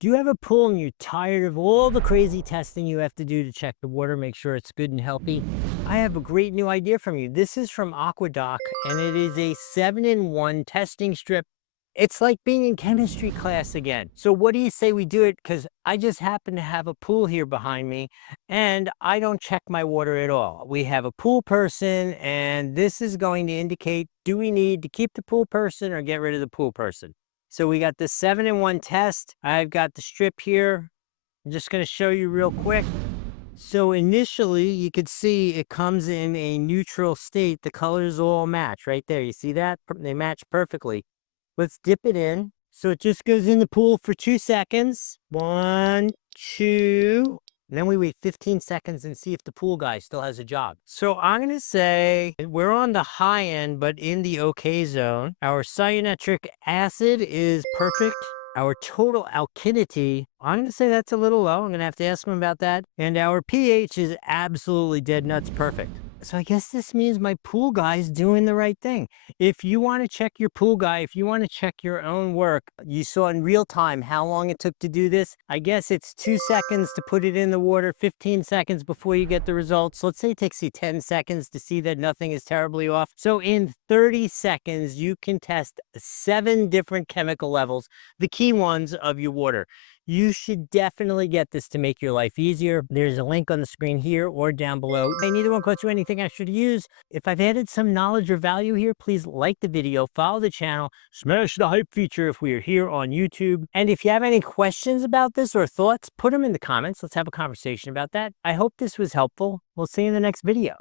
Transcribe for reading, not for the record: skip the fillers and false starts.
Do you have a pool and you're tired of all the crazy testing you have to do to check the water, make sure it's good and healthy? I have a great new idea from you. This is from AquaDoc, and it is a 7-in-1 testing strip. It's like being in chemistry class again. So what do you say we do it? Because I just happen to have a pool here behind me, and I don't check my water at all. We have a pool person, and this is going to indicate, do we need to keep the pool person or get rid of the pool person? So we got this 7-in-1 test. I've got the strip here. I'm just going to show you real quick. So initially, you could see it comes in a neutral state. The colors all match right there. You see that? They match perfectly. Let's dip it in. So it just goes in the pool for 2 seconds. 1, 2. And then we wait 15 seconds and see if the pool guy still has a job. So I'm going to say we're on the high end, but in the okay zone. Our Cyanuric Acid is perfect. Our total alkalinity, I'm going to say that's a little low. I'm going to have to ask him about that. And our pH is absolutely dead nuts perfect. So I guess this means my pool guy's doing the right thing. If you want to check your pool guy, if you want to check your own work, you saw in real time how long it took to do this. I guess it's 2 seconds to put it in the water, 15 seconds before you get the results. Let's say it takes you 10 seconds to see that nothing is terribly off. So in 30 seconds, you can test 7 different chemical levels, the key ones of your water. You should definitely get this to make your life easier. There's a link on the screen here or down below. Hey, neither one costs you anything extra to use. If I've added some knowledge or value here, please like the video, follow the channel, smash the hype feature if we are here on YouTube. And if you have any questions about this or thoughts, put them in the comments. Let's have a conversation about that. I hope this was helpful. We'll see you in the next video.